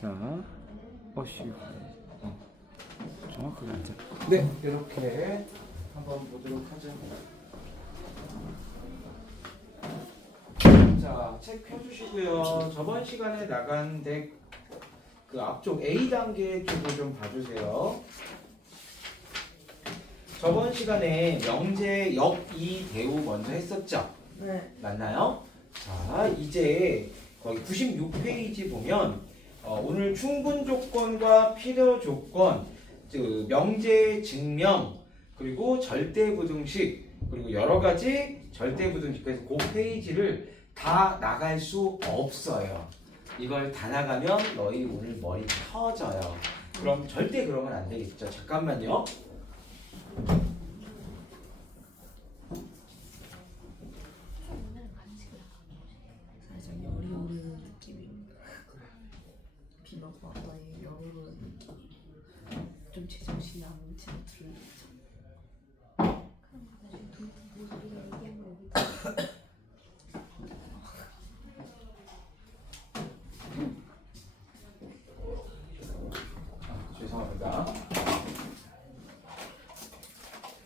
자, 정확하게 앉아. 네, 이렇게 한번 보도록 하죠. 자, 책 펴주시고요. 저번 시간에 나간 덱 그 앞쪽 A 단계 쪽을 좀 봐주세요. 저번 시간에 명제, 역이, 대우 먼저 했었죠? 네. 맞나요? 자, 이제 거기 96페이지 보면 오늘 충분 조건과 필요 조건, 그 명제, 증명, 그리고 절대 부등식, 그리고 여러 가지 절대 부등식, 그래서 그 페이지를 다 나갈 수 없어요. 이걸 다 나가면 너희 오늘 머리 터져요. 그럼 절대 그러면 안 되겠죠. 잠깐만요. 살짝 열이 오르는 느낌입니다. 비 맞고 왔더니 열 오르는 느낌. 좀 제정신이 아닌지 들리죠. 죄송합니다.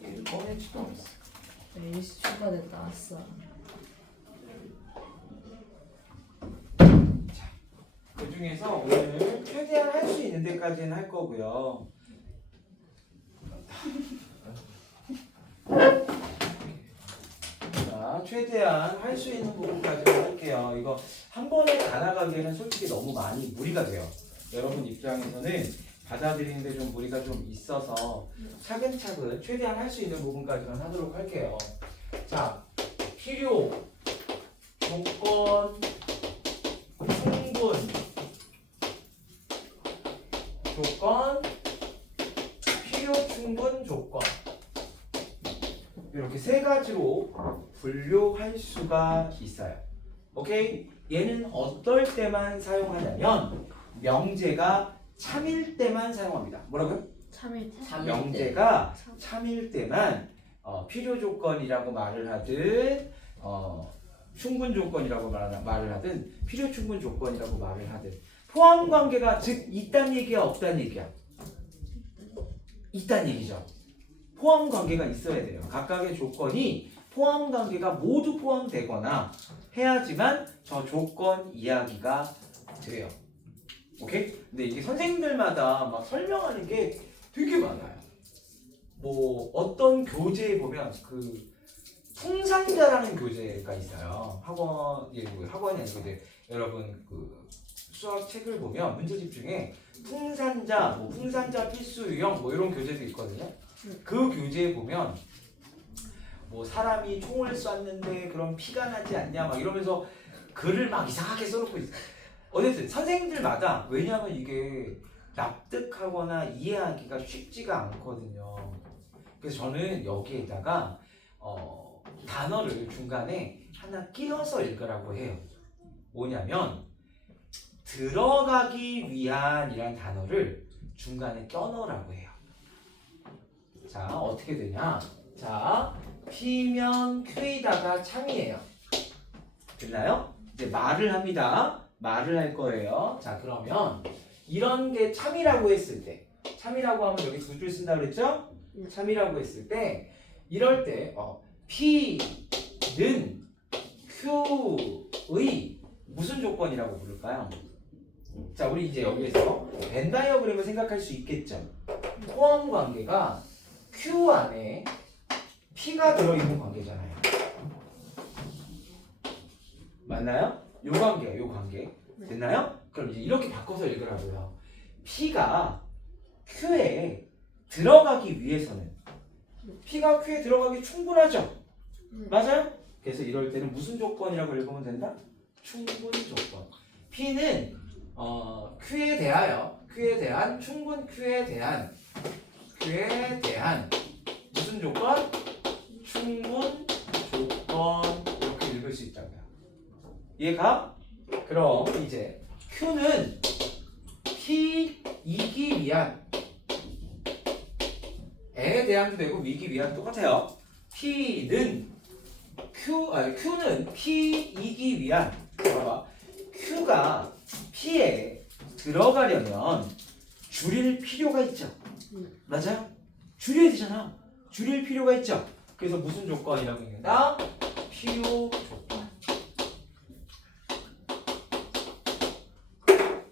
얘를 꺼내지도 않았어요. 일시 추가됐다 왔어. 그 중에서 오늘 최대한 할 수 있는 데까지는 할 거고요. 자, 최대한 할 수 있는 부분까지는 할게요. 이거 한 번에 다 나가기에는 솔직히 너무 많이 무리가 돼요. 여러분 입장에서는 받아들이는데 좀 무리가 좀 있어서 차근차근 최대한 할 수 있는 부분까지만 하도록 할게요. 자, 필요, 조건, 충분, 조건, 필요, 충분, 조건, 이렇게 세 가지로 분류할 수가 있어요. 오케이? 얘는 어떨 때만 사용하냐면 명제가 참일 때만 사용합니다. 뭐라고요? 참일 명제가 참일 때만 필요 조건이라고 말을 하든 충분 조건이라고 말을 하든 필요 충분 조건이라고 말을 하든 포함 관계가 즉 있다는 얘기야 없다는 얘기야? 있다는 얘기죠. 포함 관계가 있어야 돼요. 각각의 조건이 포함 관계가 모두 포함되거나 해야지만 저 조건 이야기가 돼요. 오케이? 근데 이게 선생님들마다 막 설명하는 게 되게 많아요. 뭐 어떤 교재에 보면 그 풍산자라는 교재가 있어요. 학원이 아니고 이제 여러분 그 수학 책을 보면 문제집 중에 풍산자, 뭐 풍산자 필수 유형 뭐 이런 교재도 있거든요. 그 교재에 보면 뭐 사람이 총을 쐈는데 그럼 피가 나지 않냐 막 이러면서 글을 막 이상하게 써놓고 있어요. 어쨌든 선생님들마다 왜냐하면 이게 납득하거나 이해하기가 쉽지가 않거든요. 그래서 저는 여기에다가 단어를 중간에 하나 끼워서 읽으라고 해요. 뭐냐면 들어가기 위한이란 단어를 중간에 껴넣으라고 해요. 자, 어떻게 되냐? 자, P면 Q에다가 참이에요. 됐나요? 이제 말을 합니다. 말을 할 거예요. 자, 그러면 이런 게 참이라고 했을 때, 참이라고 하면 여기 두 줄 쓴다 그랬죠? 참이라고 했을 때, 이럴 때 P는 Q의 무슨 조건이라고 부를까요? 자, 우리 이제 여기에서 벤 다이어그램을 생각할 수 있겠죠? 포함 관계가 Q 안에 P가 들어있는 관계잖아요. 맞나요? 요 관계예요, 요 관계. 됐나요? 그럼 이제 이렇게 바꿔서 읽으라고요. P가 Q에 들어가기 위해서는 P가 Q에 들어가기 충분하죠? 맞아요? 그래서 이럴 때는 무슨 조건이라고 읽으면 된다? 충분 조건. P는 Q에 대한 충분 Q에 대한 무슨 조건? 충분 조건 이렇게 읽을 수 있다고요. 이해가? 그럼 이제 Q는 P이기 위한 에 대한도 되고 위기 위한 똑같아요. Q는 P이기 위한 봐봐. Q가 P에 들어가려면 줄일 필요가 있죠. 맞아요? 줄여야 되잖아. 줄일 필요가 있죠. 그래서 무슨 조건이라고 얘기한다? 필요 조건.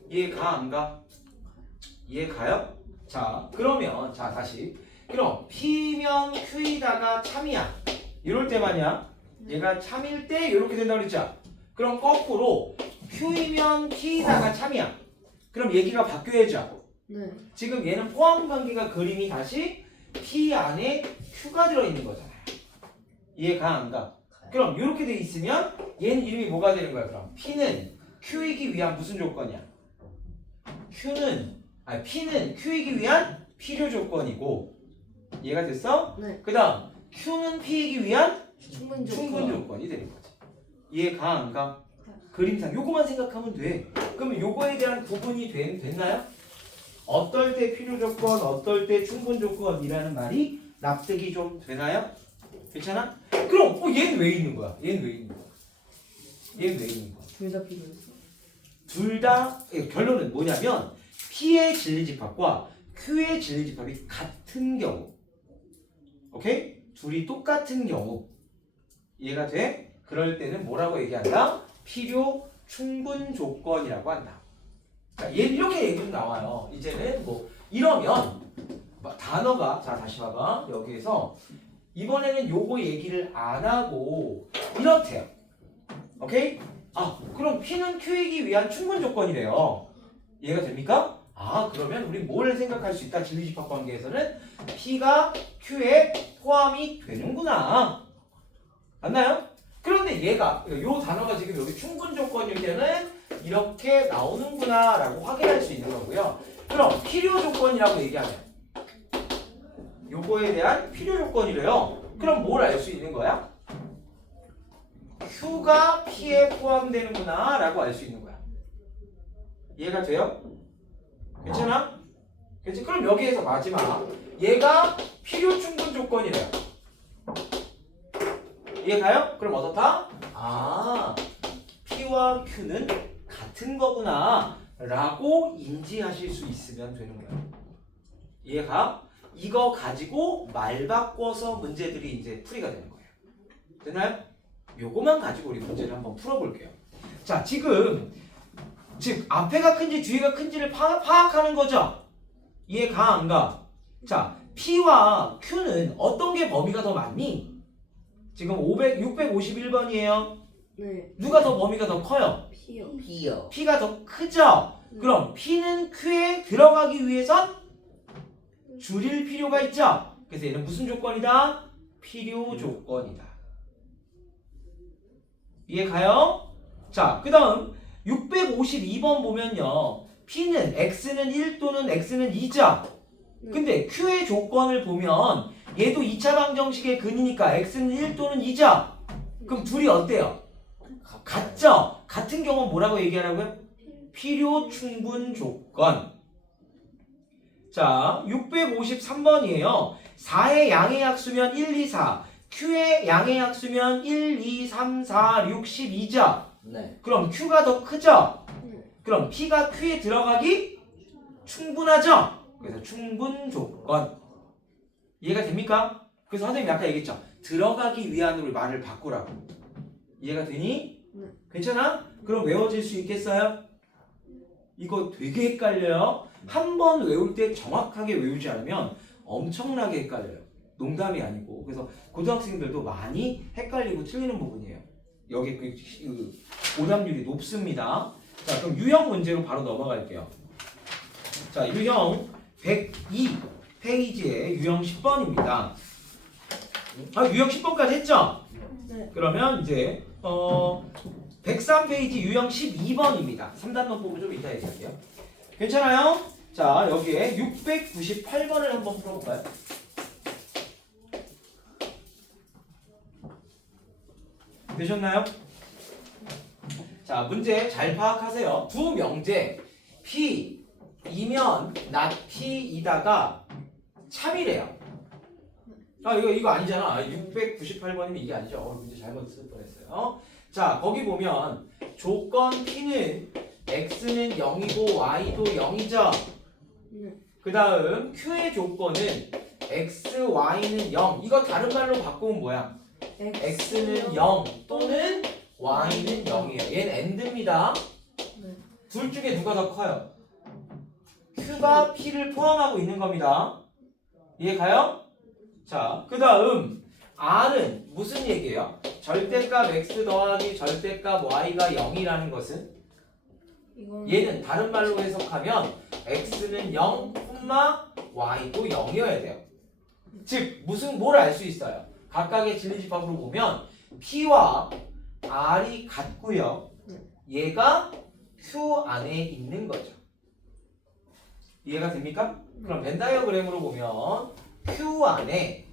이해가 안 가? 이해가요? 자, 그러면 자 다시. 그럼 P면 Q이다가 참이야. 이럴 때만이야. 얘가 참일 때 이렇게 된다고 그랬죠? 그럼 거꾸로 Q이면 P이다가 참이야. 그럼 얘기가 바뀌어야죠. 네. 지금 얘는 포함관계가 그림이 다시 P 안에 Q가 들어있는 거잖아요. 이해가 안 가? 그럼 이렇게 돼 있으면 얘는 이름이 뭐가 되는 거야? 그럼 P는 Q이기 위한 무슨 조건이야? P는 Q이기 위한 필요 조건이고 이해가 됐어? 네. 그 다음 Q는 P이기 위한 충분 충분 조건. 조건이 되는 거지. 이해가 안 가? 그림상 요거만 생각하면 돼. 그러면 요거에 대한 구분이 됐나요? 어떨 때 필요 조건, 어떨 때 충분 조건이라는 말이 납득이 좀 되나요? 괜찮아? 그럼 얘는 왜 있는 거야? 얘는 왜 있는 거야? 얘는 왜 있는 거야? 둘 다 필요했어. 둘 다 결론은 뭐냐면 P의 진리집합과 Q의 진리집합이 같은 경우, 오케이? 둘이 똑같은 경우 이해가 돼? 그럴 때는 뭐라고 얘기한다? 필요 충분 조건이라고 한다. 자, 얘 이렇게 얘기도 나와요. 이제는 뭐 이러면 단어가 자 다시 봐봐. 여기에서 이번에는 요거 얘기를 안 하고 이렇대요. 오케이? 그럼 P는 Q이기 위한 충분 조건이래요. 이해가 됩니까? 그러면 우리 뭘 생각할 수 있다? 진리집합 관계에서는 P가 Q에 포함이 되는구나. 맞나요? 그런데 얘가 요 단어가 지금 여기 충분 조건일 때는 이렇게 나오는구나 라고 확인할 수 있는 거고요. 그럼 필요 조건이라고 얘기하면 요거에 대한 필요 조건이래요. 그럼 뭘 알 수 있는 거야? Q가 P에 포함되는구나 라고 알 수 있는 거야. 이해가 돼요? 괜찮아? 그치? 그럼 여기에서 마지막 얘가 필요 충분 조건이래요. 이해가요? 그럼 어떻다? P와 Q는 같은 거구나 라고 인지하실 수 있으면 되는 거예요. 이해가? 이거 가지고 말 바꿔서 문제들이 이제 풀이가 되는 거예요. 되나요? 요거만 가지고 우리 문제를 한번 풀어볼게요. 자, 지금 앞에가 큰지 뒤에가 큰지를 파악하는 거죠? 이해가 안 가? 자, P와 Q는 어떤 게 범위가 더 많니? 지금 651번이에요. 네. 누가 더 범위가 더 커요? P요. P요. P가 더 크죠? 그럼 P는 Q에 들어가기 위해선 줄일 필요가 있죠? 그래서 얘는 무슨 조건이다? 필요 조건이다. 이해 가요? 자, 그 다음 652번 보면요. P는 X는 1 또는 X는 2죠? 근데 Q의 조건을 보면 얘도 2차 방정식의 근이니까 X는 1 또는 2죠? 그럼 둘이 어때요? 같죠? 같은 경우는 뭐라고 얘기하라고요? 필요 충분 조건. 자, 653번이에요. 4의 양의 약수면 1, 2, 4. Q의 양의 약수면 1, 2, 3, 4, 6, 12죠? 네. 그럼 Q가 더 크죠? 네. 그럼 P가 Q에 들어가기 충분하죠? 그래서 충분 조건. 이해가 됩니까? 그래서 선생님이 아까 얘기했죠. 들어가기 위한으로 말을 바꾸라고. 이해가 되니? 네. 괜찮아? 그럼 외워질 수 있겠어요? 이거 되게 헷갈려요. 한 번 외울 때 정확하게 외우지 않으면 엄청나게 헷갈려요. 농담이 아니고. 그래서 고등학생들도 많이 헷갈리고 틀리는 부분이에요. 여기 그 오답률이 높습니다. 자, 그럼 유형 문제로 바로 넘어갈게요. 자, 유형 102 페이지에 유형 10번입니다. 유형 10번까지 했죠? 네. 그러면 이제 103페이지 유형 12번입니다. 3단원 부분 좀 이따 얘기할게요. 괜찮아요? 자, 여기에 698번을 한번 풀어볼까요? 되셨나요? 자, 문제 잘 파악하세요. 두 명제 P 이면 not P이다가 참이래요. 이거 아니잖아. 698번이면 이게 아니죠. 문제 잘못 쓸 뻔했어요. 자, 거기 보면 조건 P는 x는 0이고 y도 0이죠. 네. 그 다음 q의 조건은 x, y는 0. 이거 다른 말로 바꾸면 뭐야? x는 0 또는 y는 0이에요. 얘는 and입니다. 네. 둘 중에 누가 더 커요? q가 p를 포함하고 있는 겁니다. 이해 가요? 자, 그 다음 r은 무슨 얘기예요? 절대값 x 더하기 절대값 y가 0이라는 것은 이건 얘는 다른 말로 해석하면 x는 0, y도 0이어야 돼요. 즉 뭘 알 수 있어요? 각각의 진리집합으로 보면 p와 r이 같고요. 얘가 q 안에 있는 거죠. 이해가 됩니까? 그럼 벤 다이어그램으로 보면 q 안에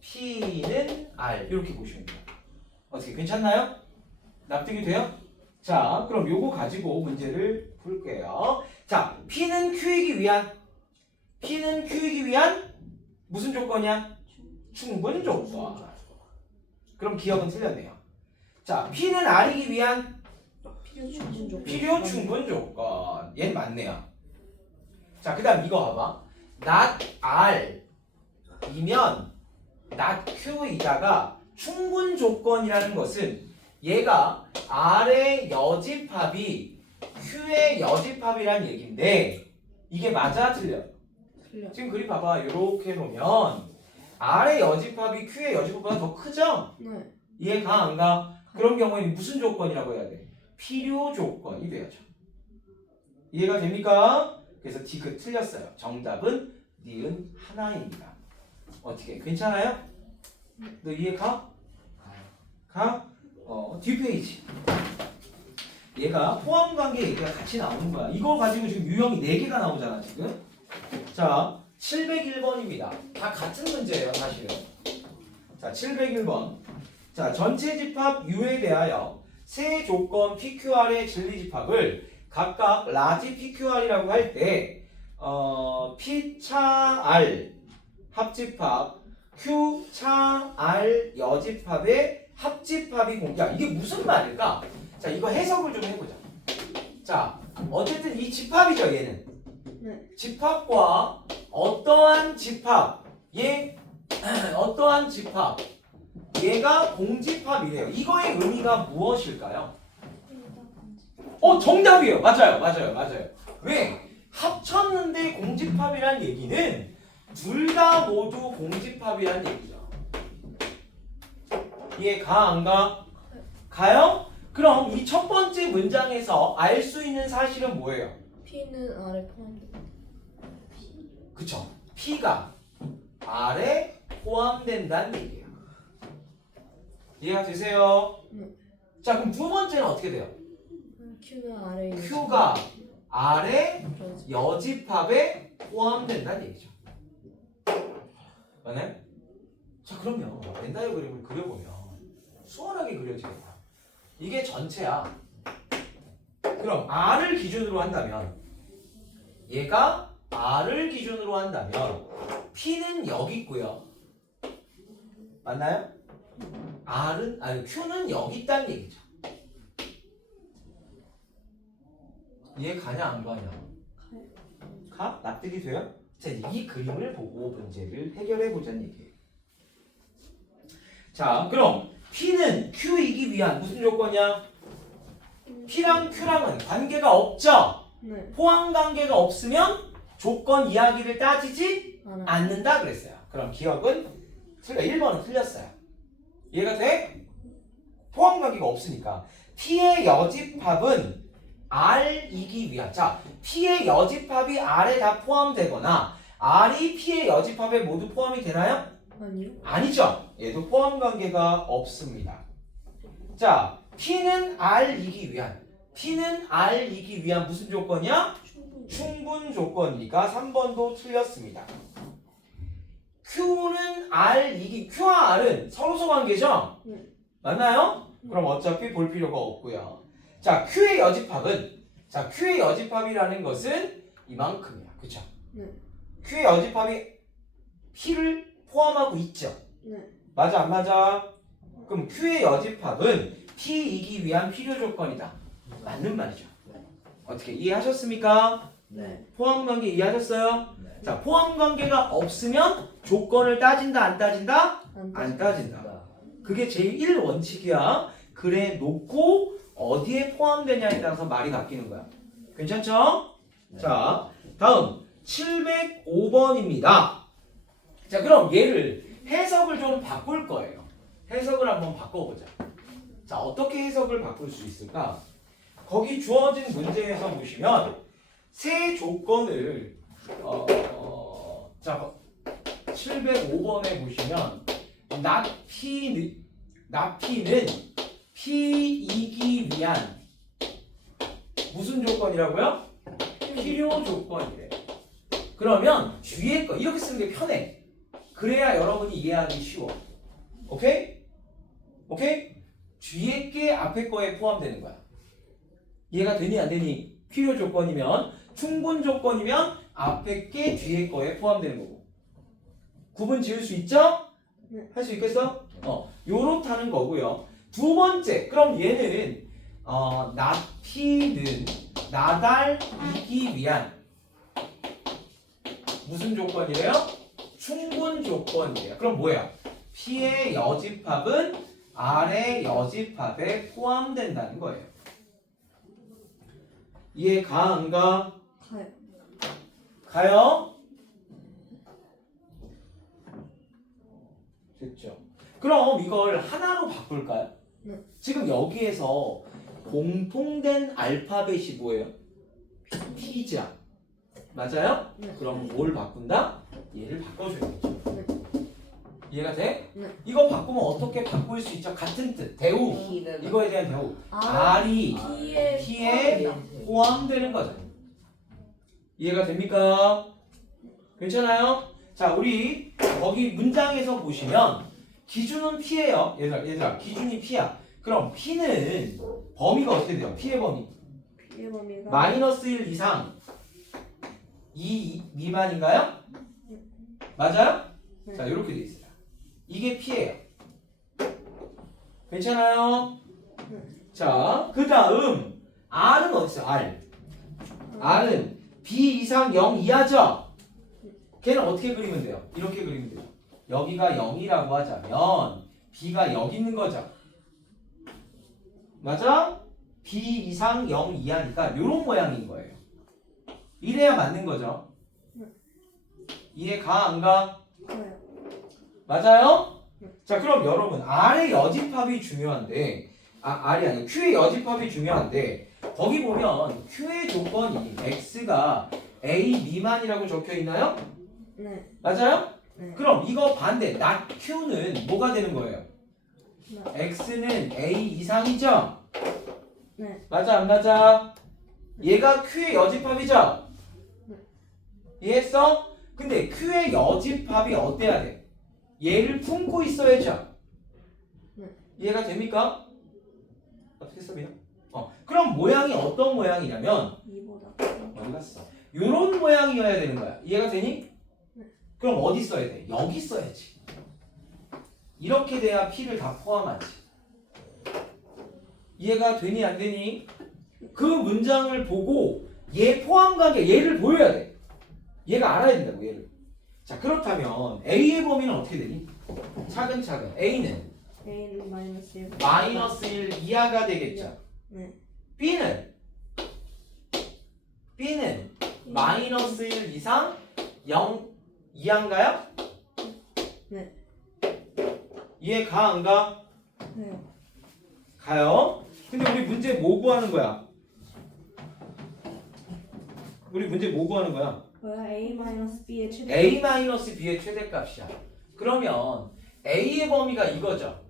p는 r 이렇게 보시면 돼요. 어떻게 괜찮나요? 납득이 돼요? 자, 그럼 요거 가지고 문제를 풀게요. 자, p는 q이기 위한 무슨 조건이야? 충분 조건. 그럼 기억은 틀렸네요. 자, p는 r이기 위한 필요 충분 조건. 필요 충분 조건. 얘는 맞네요. 자, 그 다음 이거 봐봐. not r이면 not q이다가 충분 조건이라는 것은 얘가 r의 여집합이 q의 여집합이란 얘기인데 이게 맞아 틀려? 틀려. 지금 그림 봐봐. 이렇게 놓으면 r의 여집합이 q의 여집합보다 더 크죠? 네. 이해가 안 가? 그런 경우에는 무슨 조건이라고 해야 돼? 필요 조건이 되어져. 이해가 됩니까? 그래서 D가 틀렸어요. 정답은 니은 하나입니다. 어떻게? 괜찮아요? 너 이해가? 가? 뒷페이지. 얘가 포함관계 얘기가 같이 나오는 거야. 이거 가지고 지금 유형이 4개가 나오잖아 지금. 자, 701번입니다. 다 같은 문제예요 사실은. 자, 701번. 자, 전체 집합 U에 대하여 세 조건 PQR의 진리집합을 각각 라지 PQR이라고 할 때 P 차 R 합집합, Q 차 R 여집합의 합집합이 공개야. 이게 무슨 말일까? 자, 이거 해석을 좀 해보자. 자, 어쨌든 이 집합이죠 얘는. 네. 집합과 어떠한 집합, 어떠한 집합, 얘가 공집합이래요. 이거의 의미가 무엇일까요? 정답이에요. 맞아요. 왜? 합쳤는데 공집합이란 얘기는 둘 다 모두 공집합이란 얘기죠. 이해 가? 안 가? 가요? 그럼 이 첫 번째 문장에서 알 수 있는 사실은 뭐예요? P는 R에 포함된다. 그쵸? P가 R에 포함된다는 얘기예요. 이해가 되세요? 자, 그럼 두 번째는 어떻게 돼요? Q는 R에 Q가 R의 그러지. 여집합에 포함된다는 얘기죠. 맞나요? 자, 그러면 벤 다이어그램을 그려보면 수월하게 그려지겠다. 이게 전체야. 그럼 R을 기준으로 한다면 얘가 R을 기준으로 한다면 P는 여기 있고요. 맞나요? Q는 여기 있다는 얘기죠. 이해 가냐 안 가냐? 가? 납득이 돼요? 자, 이 그림을 보고 문제를 해결해 보자는 얘기예요. 자, 그럼 P는 Q이기 위한 무슨 조건이야? P랑 Q랑은 관계가 없죠? 네. 포함 관계가 없으면 조건 이야기를 따지지 알아. 않는다 그랬어요. 그럼 기억은 1번은 틀렸어요. 이해가 돼? 포함 관계가 없으니까 P의 여집합은 R이기 위한, 자, P의 여집합이 R에 다 포함되거나 R이 P의 여집합에 모두 포함이 되나요? 아니요. 아니죠. 얘도 포함 관계가 없습니다. 자, P는 R이기 위한 무슨 조건이야? 충분. 충분 조건이니까 3번도 틀렸습니다. Q는 Q와 R은 서로서 관계죠? 네. 맞나요? 그럼 어차피 볼 필요가 없고요. 자, Q의 여집합이라는 것은 이만큼이야. 그쵸? 네. Q의 여집합이 P를 포함하고 있죠? 네. 맞아, 안 맞아? 그럼 Q의 여집합은 P이기 위한 필요 조건이다. 맞는 말이죠. 어떻게 이해하셨습니까? 네. 포함관계 이해하셨어요? 네. 자, 포함관계가 없으면 조건을 따진다 안 따진다? 안 따진다. 그게 제일 1원칙이야. 그래 놓고 어디에 포함되냐에 따라서 말이 바뀌는 거야. 괜찮죠? 네. 자, 다음 705번입니다. 자, 그럼 얘를 해석을 좀 바꿀 거예요. 해석을 한번 바꿔보자. 자, 어떻게 해석을 바꿀 수 있을까? 거기 주어진 문제에서 보시면 세 조건을 자 705번에 보시면 나피는 피이기 위한 무슨 조건이라고요? 필요 조건이래. 그러면 뒤에 거 이렇게 쓰는 게 편해. 그래야 여러분이 이해하기 쉬워. 오케이? 오케이? 뒤에 게 앞에 거에 포함되는 거야. 이해가 되니 안 되니? 필요 조건이면 충분 조건이면 앞에 게 뒤에 거에 포함되는 거고. 구분 지을 수 있죠? 네. 할 수 있겠어? 요렇다는 거고요. 두 번째, 그럼 얘는 나피는 나달이기 위한 무슨 조건이래요? 충분 조건이래요. 그럼 뭐야? P의 여집합은 R의 여집합에 포함된다는 거예요. 이해 가 안 가? 가요. 가요? 됐죠? 그럼 이걸 하나로 바꿀까요? 네. 지금 여기에서 공통된 알파벳이 뭐예요? P자. 맞아요? 네. 그럼 뭘 바꾼다? 얘를 바꿔줘야겠죠. 네. 이해가 돼? 네. 이거 바꾸면 어떻게 바꿀 수 있죠? 같은 뜻. 대우. 이거에 대한 대우. R이 P에 포함되는 거죠. 이해가 됩니까? 괜찮아요? 자, 우리 거기 문장에서 보시면 기준은 P예요. 얘들아, 기준이 P야. 그럼 P는 범위가 어떻게 돼요? P의 범위. 피해 범위가 -1 이상 2 미만인가요? 맞아요? 네. 자, 이렇게 돼 있어요. 이게 P예요. 괜찮아요? 네. 자, 그 다음 R은 어디 있어요? R은 B 이상 0 이하죠? 걔는 어떻게 그리면 돼요? 이렇게 그리면 돼요. 여기가 0이라고 하자면 B가 여기 있는 거죠. 맞아? B 이상 0 이하니까 이런 모양인 거예요. 이래야 맞는 거죠. 이해 가 안 가? 가요. 맞아요? 자, 그럼 여러분 R의 여집합이 중요한데 R이 아니고 Q의 여집합이 중요한데 거기 보면 Q의 조건이 X가 A 미만이라고 적혀 있나요? 네. 맞아요? 네. 그럼 이거 반대 not Q는 뭐가 되는 거예요? 네. X는 A 이상이죠? 네. 맞아 안 맞아? 얘가 Q의 여집합이죠? 이해했어? 근데 Q의 여집합이 어때야 돼? 얘를 품고 있어야죠? 네. 이해가 됩니까? 어떻게 써 미나? 그럼 모양이 어떤 모양이냐면 이보다 어디 갔어? 요런 모양이어야 되는 거야. 이해가 되니? 네. 그럼 어디 써야 돼? 여기 써야지. 이렇게 돼야 P를 다 포함하지. 이해가 되니 안 되니? 그 문장을 보고 얘 포함관계 얘를 보여야 돼. 얘가 알아야 된다고 얘를. 자, 그렇다면 A의 범위는 어떻게 되니? 차근차근 A는 A는 -1 -1 이하가 되겠죠. 네. B는 -1 이상 0 이하인가요? 네. 이해 가 안 가? 네. 가요. 근데 우리 문제 뭐 구하는 거야? 우리 문제 뭐 구하는 거야? 뭐야? A-B의 최대 A-B의 최대값이야. 그러면 A의 범위가 이거죠.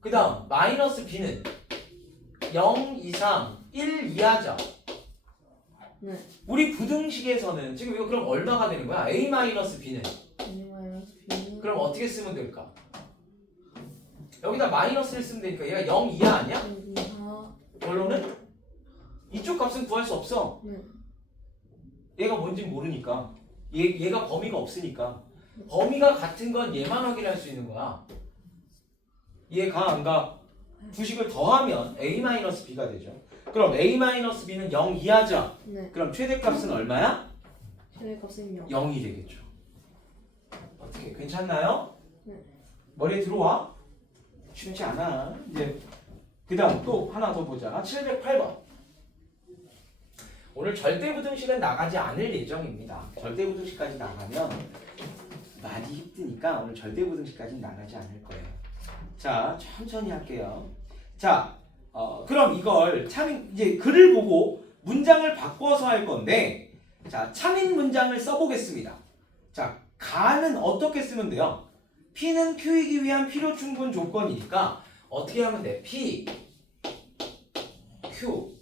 그 다음 -B는 0 이상 1 이하죠. 네. 우리 부등식에서는 지금 이거 그럼 얼마가 되는 거야? A-B는 A-B는 그럼 어떻게 쓰면 될까? 여기다 마이너스를 쓰면 되니까 얘가 0 이하 아니야? 이하 결론은? 이쪽 값은 구할 수 없어. 네. 얘가 뭔지 모르니까. 얘가 범위가 없으니까. 범위가 같은 건 얘만 확인할 수 있는 거야. 이해 가 안 가? 두 식을 더하면 A-B가 되죠. 그럼 a-b는 0 이하죠? 네. 그럼 최대값은 얼마야? 최대값은 0. 0이 되겠죠. 어떻게 괜찮나요? 네. 머리에 들어와? 쉽지 않아. 이제 그 다음 또 하나 더 보자. 708번. 오늘 절대부등식은 나가지 않을 예정입니다. 절대부등식까지 나가면 많이 힘드니까 오늘 절대부등식까지는 나가지 않을 거예요. 자, 천천히 할게요. 자, 그럼 이걸 이제 글을 보고 문장을 바꿔서 할 건데, 자, 참인 문장을 써보겠습니다. 자, 가는 어떻게 쓰면 돼요? P는 Q이기 위한 필요 충분 조건이니까 어떻게 하면 돼? P, Q.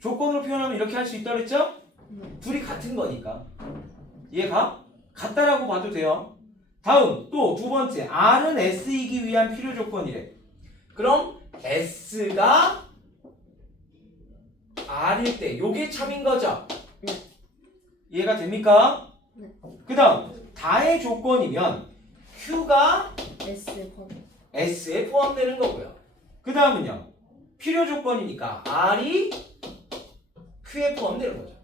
조건으로 표현하면 이렇게 할 수 있다 그랬죠? 둘이 같은 거니까. 이해가? 같다라고 봐도 돼요. 다음 또 두 번째 R은 S이기 위한 필요 조건이래. 그럼 S가 R일 때 요게 참인 거죠? 네. 이해가 됩니까? 네. 그 다음 다의 조건이면 Q가 S 번. S에 포함되는 거고요. 그 다음은요 필요 조건이니까 R이 Q에 포함되는 거죠.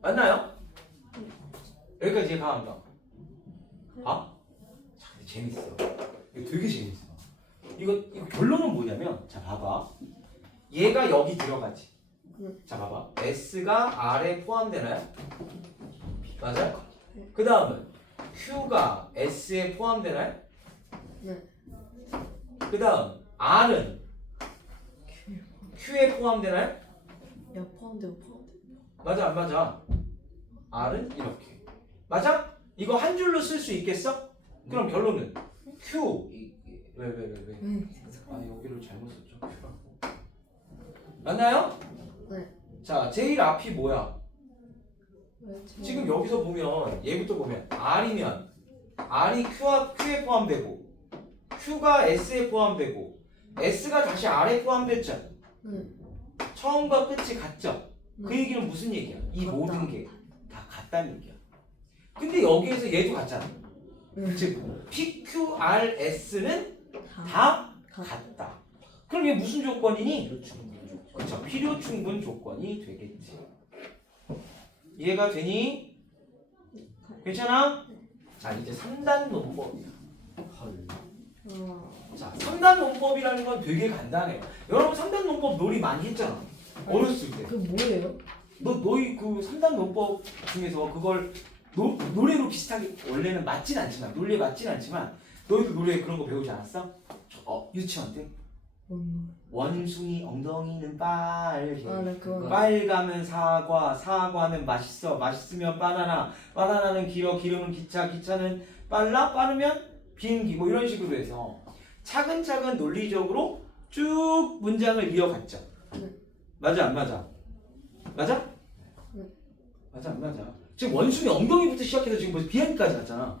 맞나요? 여기까지 이해가 안 가? 아? 자, 근데 재밌어. 이거 되게 재밌어. 이거 결론은 뭐냐면, 자 봐봐. 얘가 여기 들어가지. 자 봐봐. S가 R에 포함되나요? 맞아요? 그 다음은 Q가 S에 포함되나요? 네. 그 다음 R은 Q에 포함되나요? 야 포함되고 포함돼. 맞아 안 맞아? R은 이렇게. 맞아? 이거 한 줄로 쓸 수 있겠어? 그럼 결론은 Q 왜? 아 여기를 잘못 썼죠. Q라고. 맞나요? 네. 자 제일 앞이 뭐야? 왜 저- 지금 여기서 보면 얘부터 보면 R이면 R이 Q에 포함되고 Q가 S에 포함되고 S가 다시 R에 포함됐죠. 네. 처음과 끝이 같죠. 그 얘기는 무슨 얘기야? 이 같다. 모든 게 다 같다는 얘기야. 근데 여기에서 얘도 같잖아. 즉 PQRS는 다 같다. 그럼 이게 무슨 조건이니? 그렇죠. 필요 충분 조건이 되겠지. 이해가 되니? 괜찮아? 자 이제 3단 논법이야. 자 3단 논법이라는 건 되게 간단해요. 여러분 3단 논법 놀이 많이 했잖아. 어렸을 때. 그 뭐예요? 너희 그 3단 논법 중에서 그걸 노래로 비슷하게 원래는 맞진 않지만 논리에 맞진 않지만 너희도 노래 그런 거 배우지 않았어? 유치원 때? 원숭이 엉덩이는 빨개. 아, 네 그거. 빨가면 사과, 사과는 맛있어, 맛있으면 바나나, 바나나는 길어, 길으면 기차, 기차는 빨라, 빠르면 비행기 뭐 이런 식으로 해서 차근차근 논리적으로 쭉 문장을 이어갔죠. 네. 맞아 안 맞아? 맞아? 네. 맞아 안 맞아? 지금 원숭이 엉덩이부터 시작해서 지금 벌써 비행기까지 갔잖아.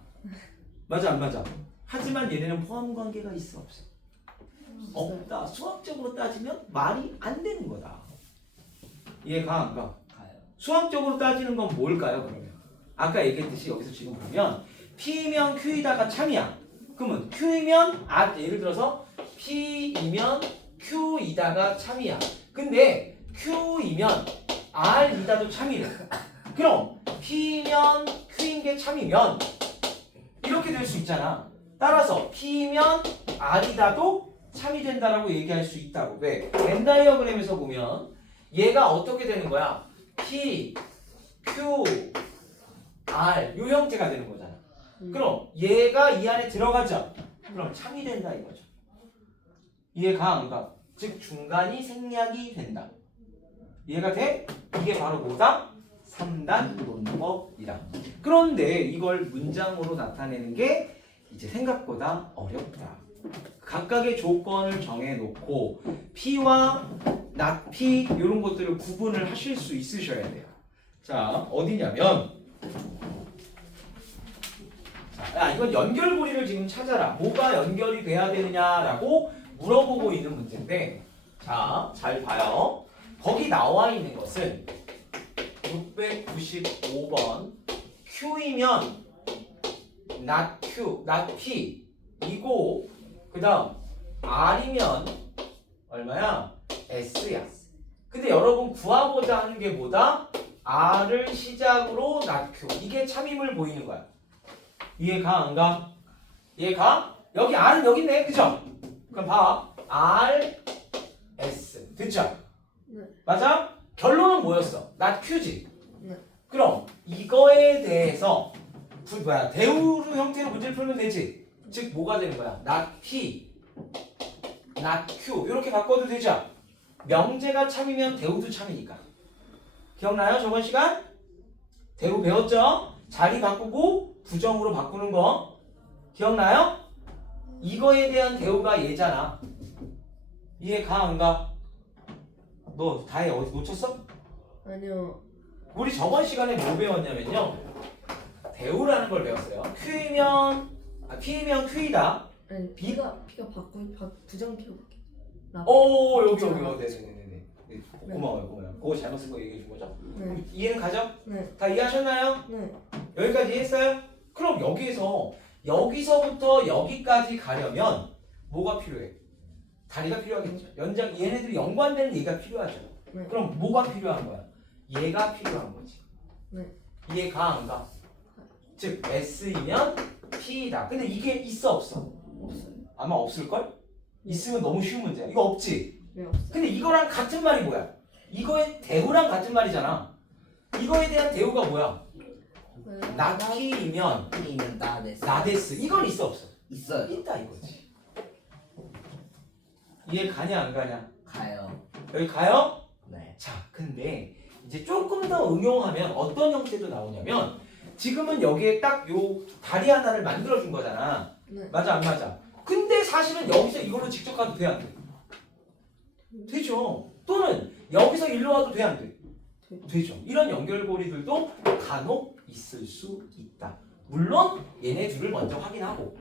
맞아 안 맞아? 하지만 얘네는 포함 관계가 있어 없어? 없다. 수학적으로 따지면 말이 안 되는 거다. 이해가 안 가? 수학적으로 따지는 건 뭘까요 그러면? 아까 얘기했듯이 여기서 지금 보면 P면 Q이다가 참이야. 그러면 Q이면 예를 들어서 P이면 Q이다가 참이야. 근데 Q이면 R이다도 참이래. 그럼 P면 Q인 게 참이면 이렇게 될 수 있잖아. 따라서 P면 R이다도 참이 된다라고 얘기할 수 있다고. 왜? 벤 다이어그램에서 보면 얘가 어떻게 되는 거야? P, Q, R 요 형태가 되는 거잖아. 그럼 얘가 이 안에 들어가죠. 그럼 참이 된다 이거죠. 이해가 안 가? 즉 중간이 생략이 된다. 이해가 돼? 이게 바로 뭐다? 3단 논법이다. 그런데 이걸 문장으로 나타내는 게 이제 생각보다 어렵다. 각각의 조건을 정해놓고 P와 not P 이런 것들을 구분을 하실 수 있으셔야 돼요. 자 어디냐면 이건 연결고리를 지금 찾아라. 뭐가 연결이 돼야 되느냐라고 물어보고 있는 문제인데 자 잘 봐요. 거기 나와 있는 것은 695번 Q이면 not Q, not P 이고 그 다음 R이면 얼마야? S야. 근데 여러분 구하고자 하는 게 뭐다? R을 시작으로 낳고 이게 참임을 보이는 거야. 이해가 안 가? 이해가? 여기 R은 여기 있네. 그죠? 그럼 봐. R, S. 됐죠? 네. 맞아? 결론은 뭐였어? not Q지? 네. 그럼 이거에 대해서 대우로 형태로 문제를 풀면 되지? 즉 뭐가 되는 거야? not P, not Q 이렇게 바꿔도 되죠? 명제가 참이면 대우도 참이니까. 기억나요? 저번 시간? 대우 배웠죠? 자리 바꾸고 부정으로 바꾸는 거 기억나요? 이거에 대한 대우가 얘잖아. 이해 가 안 가? 너 다해 어디 놓쳤어? 아니요. 우리 저번 시간에 뭐 배웠냐면요. 대우라는 걸 배웠어요. P이면 Q이다. 아니 B가 부정 P가 바뀌어. 오 여기 네네네네. 네, 고마워요. 그거 잘못 쓴 거 얘기해 준 거죠? 네. 이해는 가죠? 네. 다 이해하셨나요? 네. 여기까지 이해했어요? 그럼 여기서부터 여기까지 가려면 뭐가 필요해? 다리가 필요하겠죠. 얘네들이 연관되는 얘가 필요하죠. 네. 그럼 뭐가 필요한 거야? 얘가 필요한 거지. 네. 이해가 안 가? 즉 S이면 P다. 근데 이게 있어 없어? 없어요. 아마 없을걸? 있으면 너무 쉬운 문제야. 이거 없지? 네, 없어요. 근데 이거랑 같은 말이 뭐야? 이거의 대우랑 같은 말이잖아. 이거에 대한 대우가 뭐야? 네. 나키이면 P이면 나데스. 나데스. 이건 있어 없어? 있어요. 있다 이거지. 이해 가냐 안 가냐? 가요. 여기 가요? 네. 자, 근데 이제 조금 더 응용하면 어떤 형태도 나오냐면 지금은 여기에 딱 요 다리 하나를 만들어 준 거잖아. 네. 맞아 안 맞아? 근데 사실은 여기서 이걸로 직접 가도 돼 안 돼? 되죠. 또는 여기서 일로 와도 돼 안 돼? 되죠. 이런 연결고리들도 간혹 있을 수 있다. 물론 얘네 둘을 먼저 확인하고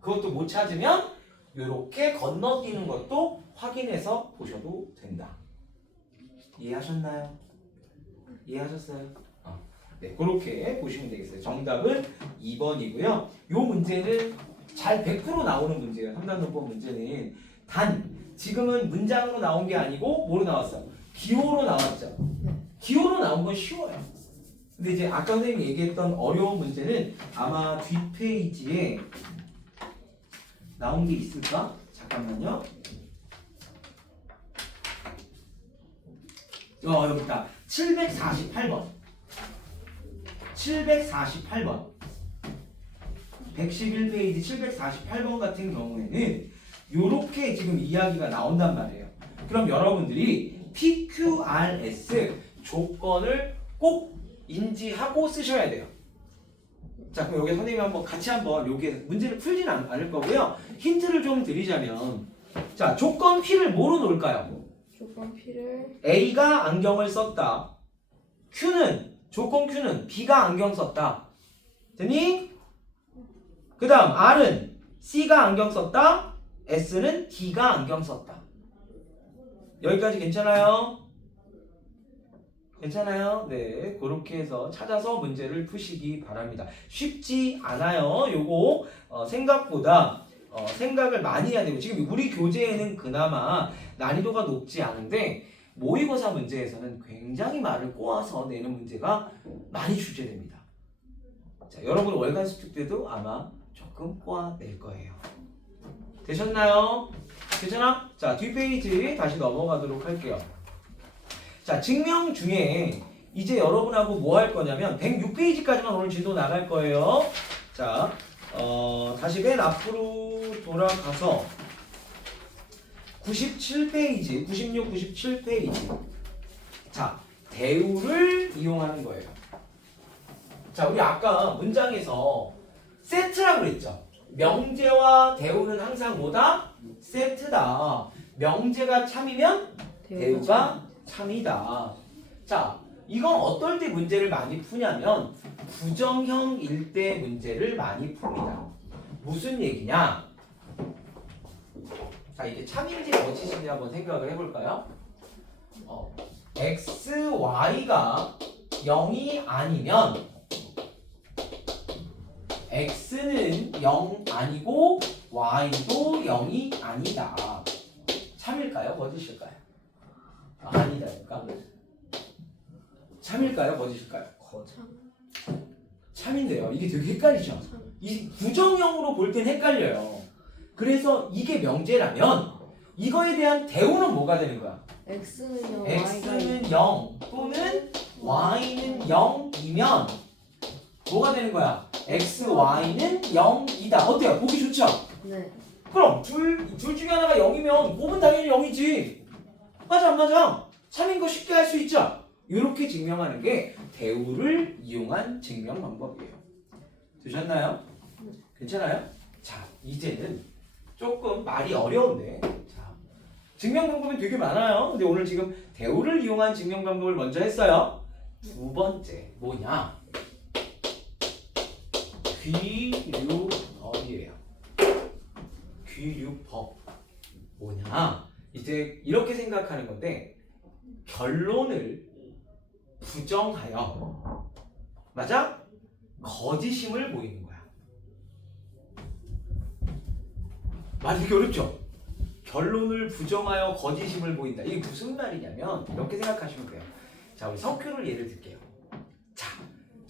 그것도 못 찾으면 이렇게 건너뛰는 것도 확인해서 보셔도 된다. 이해하셨나요? 이해하셨어요? 네, 그렇게 보시면 되겠어요. 정답은 2번이고요. 요 문제는 잘 100% 나오는 문제예요. 3단원법 문제는 단 지금은 문장으로 나온 게 아니고 뭐로 나왔어? 기호로 나왔죠. 기호로 나온 건 쉬워요. 근데 이제 아까 선생님이 얘기했던 어려운 문제는 아마 뒷페이지에 나온 게 있을까? 잠깐만요. 여기 있다. 748번. 748번. 111페이지 748번 같은 경우에는 요렇게 지금 이야기가 나온단 말이에요. 그럼 여러분들이 PQRS 조건을 꼭 인지하고 쓰셔야 돼요. 자, 그럼 여기 선생님이 같이 한번 여기에 문제를 풀지는 않을 거고요. 힌트를 좀 드리자면, 자, 조건 P를 뭐로 놓을까요? 조건 P를 A가 안경을 썼다. 조건 Q는 B가 안경 썼다. 됐니? 그 다음 R은 C가 안경 썼다. S는 D가 안경 썼다. 여기까지 괜찮아요? 괜찮아요? 네, 그렇게 해서 찾아서 문제를 푸시기 바랍니다. 쉽지 않아요. 요거 생각보다 생각을 많이 해야 되고 지금 우리 교재에는 그나마 난이도가 높지 않은데 모의고사 문제에서는 굉장히 말을 꼬아서 내는 문제가 많이 출제됩니다. 자, 여러분 월간 수특 때도 아마 조금 꼬아낼 거예요. 되셨나요? 괜찮아? 자, 뒷페이지 다시 넘어가도록 할게요. 자, 증명 중에 이제 여러분하고 뭐 할 거냐면 106페이지까지만 오늘 진도 나갈 거예요. 자, 다시 맨 앞으로 돌아가서 97페이지, 96, 97페이지. 자, 대우를 이용하는 거예요. 자, 우리 아까 문장에서 세트라고 그랬죠. 명제와 대우는 항상 뭐다? 세트다. 명제가 참이면 대우가 참이다. 자, 이건 어떨 때 문제를 많이 푸냐면 부정형일 때 문제를 많이 풉니다. 무슨 얘기냐? 자, 이게 참인지 거짓인지 한번 생각을 해볼까요? x, y가 0이 아니면 x는 0 아니고 y도 0이 아니다. 참일까요? 거짓일까요? 아니다니까? 참일까요? 거짓일까요? 참인데요. 이게 되게 헷갈리죠? 이 부정형으로 볼 땐 헷갈려요. 그래서 이게 명제라면 이거에 대한 대우는 뭐가 되는 거야? X는 0, x는 0 또는 y는 0이면 뭐가 되는 거야? x, y는 0이다. 어때요? 보기 좋죠? 네. 그럼 둘 중에 하나가 0이면 곱은 당연히 0이지. 맞아 안 맞아? 3인 거 쉽게 할 수 있죠? 이렇게 증명하는 게 대우를 이용한 증명 방법이에요. 되셨나요? 괜찮아요? 자, 이제는 조금 말이 어려운데 자, 증명 방법이 되게 많아요. 근데 오늘 지금 대우를 이용한 증명 방법을 먼저 했어요. 두 번째 뭐냐? 귀류법이에요. 귀류법 뭐냐? 이제 이렇게 생각하는 건데 결론을 부정하여 맞아? 거짓임을 보이는 거야. 말이 되게 어렵죠? 결론을 부정하여 거짓임을 보인다. 이게 무슨 말이냐면 이렇게 생각하시면 돼요. 자, 우리 석규를 예를 들게요. 자,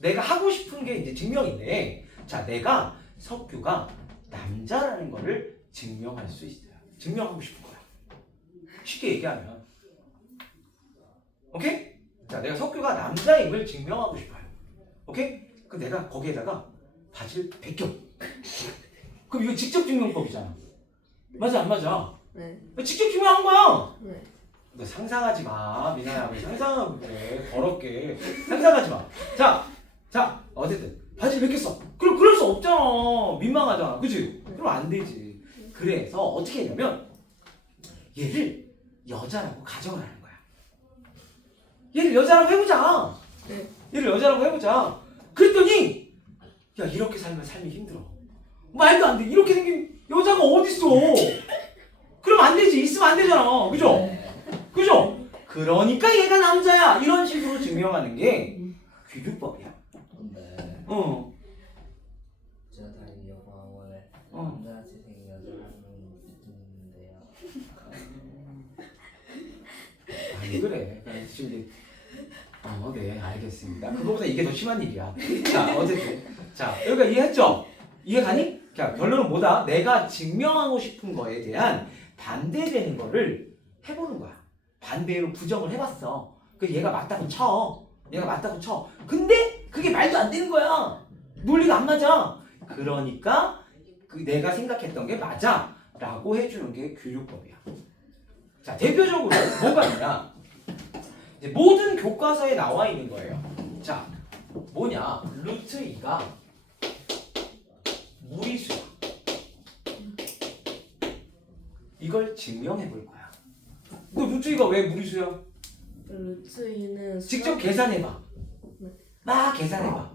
내가 하고 싶은 게 이제 증명인데 자, 내가 석규가 남자라는 거를 증명할 수 있어요. 증명하고 싶은 거야. 쉽게 얘기하면 오케이? 자, 내가 석규가 남자임을 증명하고 싶어요. 오케이? 그럼 내가 거기에다가 바지를 벗겨. 그럼 이거 직접 증명법이잖아. 맞아 안 맞아? 네. 직접 증명한 거야. 네. 너 상상하지 마, 미나야. 왜 상상하고 그래? 더럽게 상상하지 마. 자, 어쨌든 바지를 벗겼어. 그럼 그럴 수 없잖아. 민망하잖아, 그치? 그럼 안 되지. 그래서 어떻게 했냐면 얘를 여자라고 가정을 하는 거야. 얘를 여자라고 해보자. 네. 얘를 여자라고 해보자. 그랬더니 야 이렇게 살면 삶이 힘들어. 말도 안 돼. 이렇게 생긴 여자가 어딨어. 그럼 안 되지. 있으면 안 되잖아. 그죠? 그죠? 그러니까 얘가 남자야. 이런 식으로 증명하는 게 귀류법이야. 근데 어. 제가 다른 영화에 어. 남자같이 생긴 여자분이 있는데요. 아니 그래. 지금 네 알겠습니다. 그거보다 이게 더 심한 일이야. 자 어쨌든 자 여기가 이해했죠? 이해가니? 자 결론은 뭐다? 내가 증명하고 싶은 거에 대한 반대되는 거를 해보는 거야. 반대로 부정을 해봤어. 그 얘가 맞다고 쳐. 얘가 맞다고 쳐. 근데 그게 말도 안 되는 거야. 논리가 안 맞아. 그러니까 그 내가 생각했던 게 맞아 라고 해주는 게 교육법이야. 자 대표적으로 뭐가 있냐? 이제 모든 교과서에 나와 있는 거예요. 자 뭐냐? 루트 2가 무리수야. 이걸 증명해 볼 거야. 그 루트 2가 왜 무리수야? 루트 2는 직접 계산해봐. 막 계산해봐.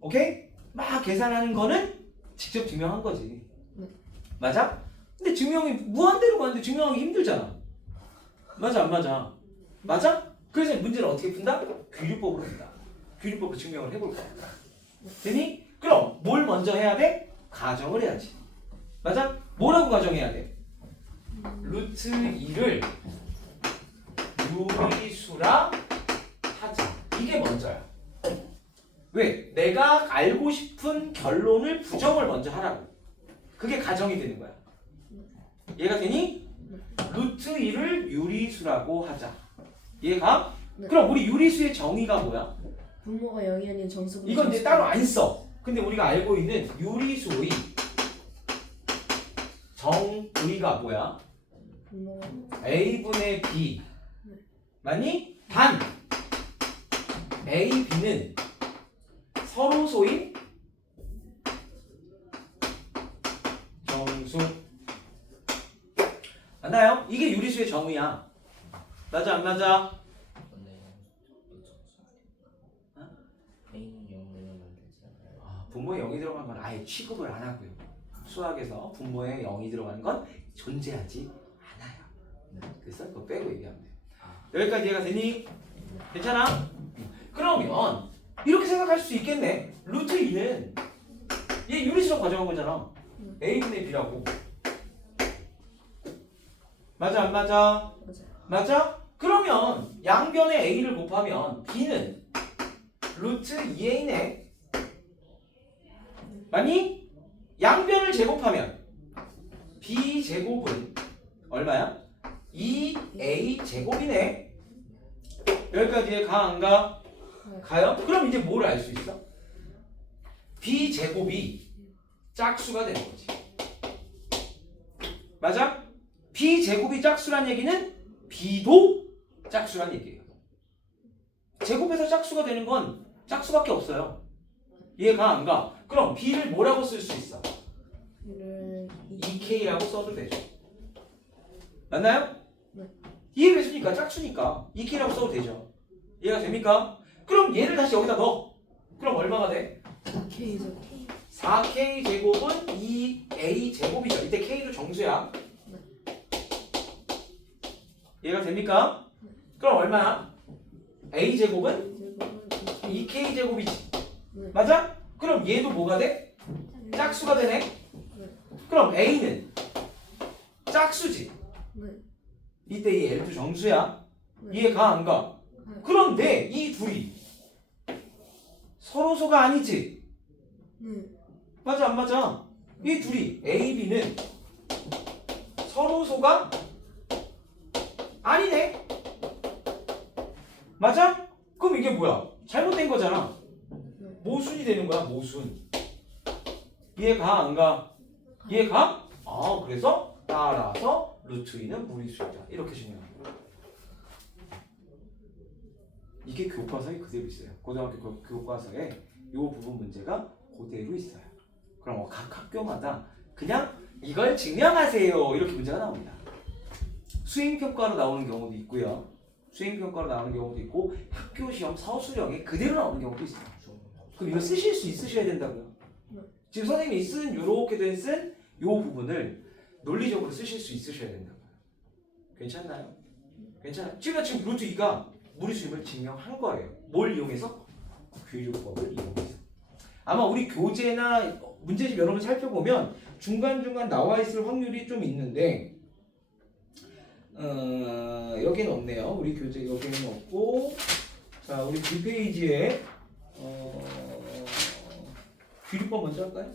오케이? 막 계산하는 거는 직접 증명한 거지. 맞아? 근데 증명이 무한대로 가는데 증명하기 힘들잖아. 맞아 안 맞아? 맞아? 그래서 문제를 어떻게 푼다? 귀류법으로 푼다. 귀류법으로 증명을 해볼 거야. 되니? 그럼 뭘 먼저 해야 돼? 가정을 해야지. 맞아? 뭐라고 가정해야 돼? 루트 2를 유리수라 하자. 이게 먼저야. 왜? 내가 알고 싶은 결론을 부정을 먼저 하라고. 그게 가정이 되는 거야. 이해가 되니? 루트 2를 유리수라고 하자. 이해가? 네. 그럼 우리 유리수의 정의가 뭐야? 분모가 0이 아닌 정수분. 이건 이제 따로 안 써. 근데 우리가 알고 있는 유리수의 정의가 뭐야? 분모가 A분의 B 맞니? 단 A, B는 서로 소인 정수 맞나요? 이게 유리수의 정의야. 맞아 안 맞아? 근데 어? A는 0 내면 안 되지 않아요? 분모에 0이 들어간 건 아예 취급을 안 하고요. 수학에서 분모에 0이 들어가는 건 존재하지 않아요. 그래서 그거 빼고 얘기하면 돼. 여기까지 이해가 되니? 괜찮아? 그러면 이렇게 생각할 수 있겠네. 루트 2는 얘 유리수로 가져간 거잖아. A분의 B라고. 맞아 안 맞아? 맞아요. 맞아? 그러면 양변에 a를 곱하면 b는 루트 2a네. 맞니? 양변을 제곱하면 b 제곱은 얼마야? 2a 제곱이네. 여기까지 가 안 가? 가요? 그럼 이제 뭘 알 수 있어? b 제곱이 짝수가 되는 거지. 맞아? b 제곱이 짝수란 얘기는 b도 짝수란 얘기예요. 제곱해서 짝수가 되는 건 짝수밖에 없어요. 이해가 안 가? 그럼 b를 뭐라고 쓸 수 있어? 이를 2k라고 써도 되죠. 맞나요? 네. 이해 배수니까 짝수니까 2k라고 써도 되죠. 이해가 됩니까? 그럼 얘를 다시 여기다 넣어. 그럼 얼마가 돼? K죠. 4k 제곱은 2a 제곱이죠. 이때 k도 정수야. 이해가 됩니까? 그럼 얼마야? a 제곱은 2k 제곱이지. 네. 맞아? 그럼 얘도 뭐가 돼? 짝수가 되네. 그럼 a는 짝수지. 네. 이때 이 L도 정수야. 네. 이해가 안 가? 네. 그런데 이 둘이 서로소가 아니지. 네. 맞아 안 맞아? 이 둘이 A, B는 서로소가 아니네. 맞아? 그럼 이게 뭐야? 잘못된 거잖아. 모순이 되는 거야 모순. 이해가 안 가? 이해가? 아 그래서 따라서 루트 2는 무리수이다. 이렇게 증명합니다. 이게 교과서에 그대로 있어요. 고등학교 교과서에 이 부분 문제가 그대로 있어요. 그럼 각 학교마다 그냥 이걸 증명하세요 이렇게 문제가 나옵니다. 수행평가로 나오는 경우도 있고요. 수행평가로 나오는 경우도 있고 학교 시험 서술형에 그대로 나오는 경우도 있어요. 그럼 이거 쓰실 수 있으셔야 된다고요. 지금 선생님이 쓴 요렇게 쓴 요 부분을 논리적으로 쓰실 수 있으셔야 된다고요. 괜찮나요? 괜찮아요? 지금 루트 2가 무리수임을 증명한 거예요. 뭘 이용해서? 규율법을 이용해서. 아마 우리 교재나 문제집 여러분 살펴보면 중간중간 나와 있을 확률이 좀 있는데 여기는 없네요. 우리 교재 여기는 없고 자 우리 뒷페이지에 규율법 먼저 할까요?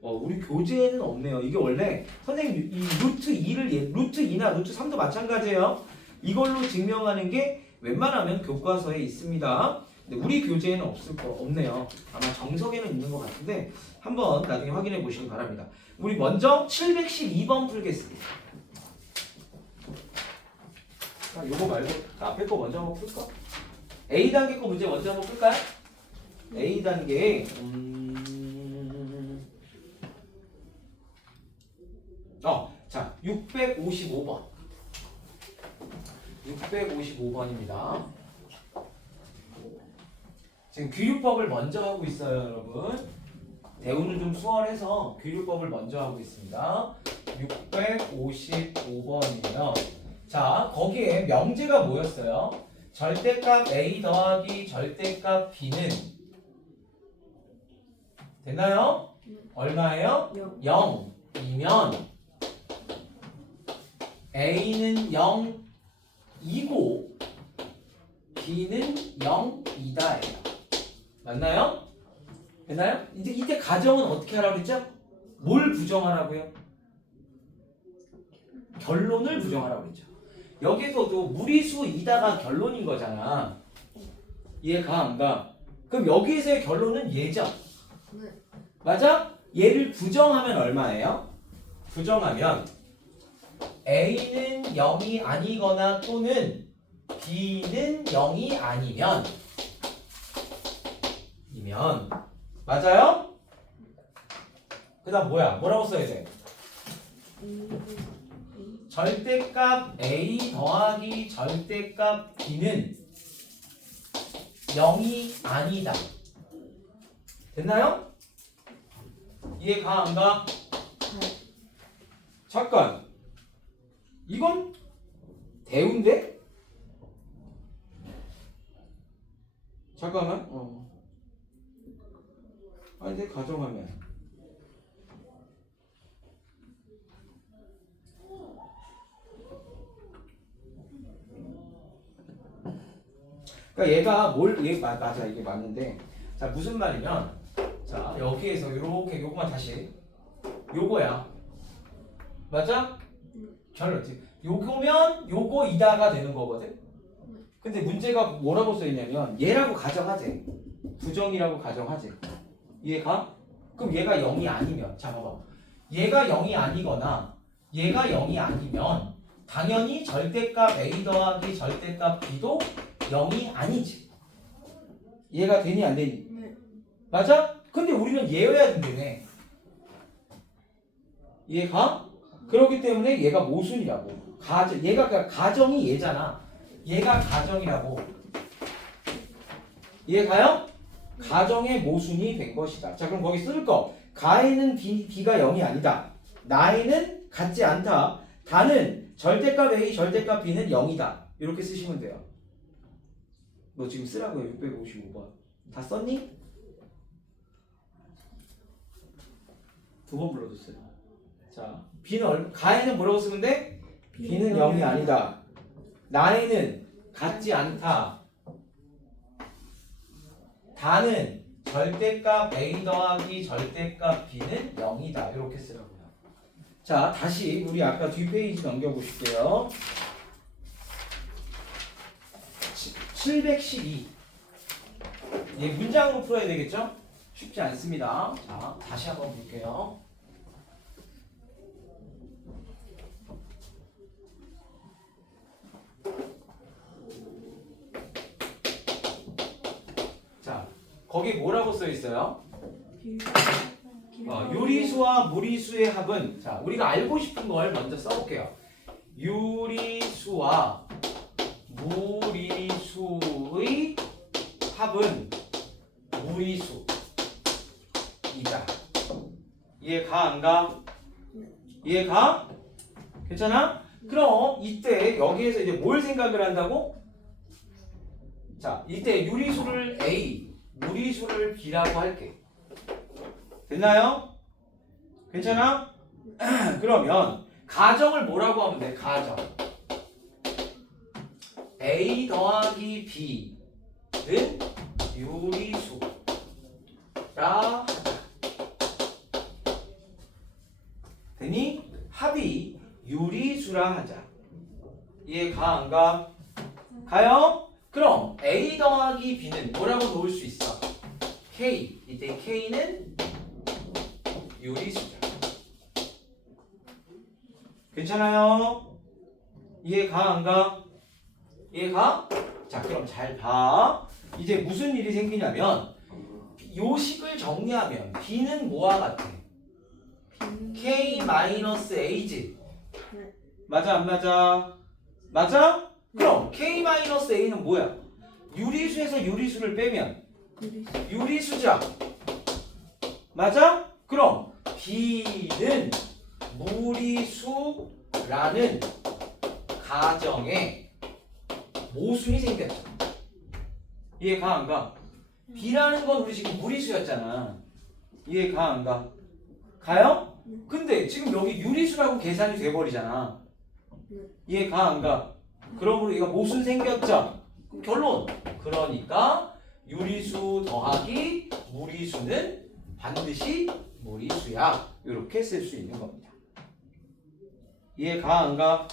우리 교재에는 없네요. 이게 원래 선생님 이 루트 2를 루트 2나 루트 3도 마찬가지예요. 이걸로 증명하는 게 웬만하면 교과서에 있습니다. 근데 우리 교재에는 없네요. 아마 정석에는 있는 것 같은데 한번 나중에 확인해 보시기 바랍니다. 우리 먼저 712번 풀겠습니다. 자, 요거 말고 앞에 거 먼저 한번 풀까? A 단계 거 문제 먼저 한번 풀까요? A 단계 자 655번 655번입니다. 지금 규율법을 먼저 하고 있어요, 여러분. 대우는 좀 수월해서 규율법을 먼저 하고 있습니다. 655번이에요. 자, 거기에 명제가 뭐였어요? 절대값 A 더하기 절대값 B는 됐나요? 얼마예요? 0이면 A는 0이고 B는 0이다예요. 맞나요? 됐나요? 이제 이때 가정은 어떻게 하라고 그랬죠? 뭘 부정하라고요? 결론을 부정하라고 그랬죠. 여기서도 무리수이다가 결론인 거잖아. 이해가 안 가? 그럼 여기에서의 결론은 얘죠? 네. 맞아? 얘를 부정하면 얼마예요? 부정하면 A는 0이 아니거나 또는 B는 0이 아니면 맞아요? 그 다음 뭐라고 써야 돼? 절대값 A 더하기 절대값 B는 0이 아니다. 됐나요? 이해가 안 가? 잠깐. 이건 대우인데? 잠깐만. 아니 내 가정하면 그러니까 얘가 맞아 이게 맞는데 자 무슨 말이면 자 여기에서 이렇게 요거만 다시 요거야 맞아? 잘 알지? 요거면 요거이다가 되는 거거든. 근데 문제가 뭐라고 써있냐면 얘라고 가정하지 부정이라고 가정하지 이해가? 그럼 얘가 0이 아니면 자 봐봐 얘가 0이 아니거나 얘가 0이 아니면 당연히 절대값 A 더하기 절대값 B도 0이 아니지. 이해가 되니 안 되니? 네. 맞아? 근데 우리는 얘여야 된다네. 이해가? 그렇기 때문에 얘가 모순이라고. 얘가 그러니까 가정이 얘잖아. 얘가 가정이라고. 이해가요? 가정의 모순이 된 것이다. 자 그럼 거기 쓸 거. 가에는 B가 0이 아니다. 나에는 같지 않다. 다는 절대값 A, 절대값 B는 0이다. 이렇게 쓰시면 돼요. 너 지금 쓰라고요. 655번. 다 썼니? 두 번 불러줬어요. 자, B는 가에는 뭐라고 쓰면 돼? B는 0이 아니다. 나에는 같지 않다. 다는 절대값 A 더하기 절대값 B는 0이다. 이렇게 쓰라고요. 자, 다시 우리 아까 뒷페이지 넘겨보실게요. 712. 예, 문장으로 풀어야 되겠죠? 쉽지 않습니다. 자, 다시 한번 볼게요. 자, 거기 뭐라고 써 있어요? 유리수와 무리수의 합은 자, 우리가 알고 싶은 걸 먼저 써볼게요. 유리수와 무리수의 합은 무리수이다. 이해가 안 가? 이해가? 괜찮아? 그럼 이때 여기에서 이제 뭘 생각을 한다고? 자, 이때 유리수를 A, 무리수를 B라고 할게. 됐나요? 괜찮아? 그러면 가정을 뭐라고 하면 돼? 가정. A 더하기 B는 유리수라 하자. 되니? 합이 유리수라 하자. 이해가 안 가? 가요? 그럼 A 더하기 B는 뭐라고 놓을 수 있어? K. 이때 K는 유리수죠. 괜찮아요? 이해가 안 가? 이해가? 자 그럼 잘 봐. 이제 무슨 일이 생기냐면 요 식을 정리하면 B는 뭐와 같아? K-A지. 네. 맞아 안 맞아? 맞아? 그럼 K-A는 뭐야? 유리수에서 유리수를 빼면 유리수죠. 맞아? 그럼 B는 무리수라는 가정에 모순이 생겼죠. 이해가 안 가? B라는 건 우리 지금 무리수였잖아. 이해가 안 가? 가요? 근데 지금 여기 유리수라고 계산이 돼버리잖아. 이해가 안 가? 그러므로 얘가 모순 생겼죠? 그럼 결론. 그러니까 유리수 더하기 무리수는 반드시 무리수야. 이렇게 쓸 수 있는 겁니다. 이해가 안 가?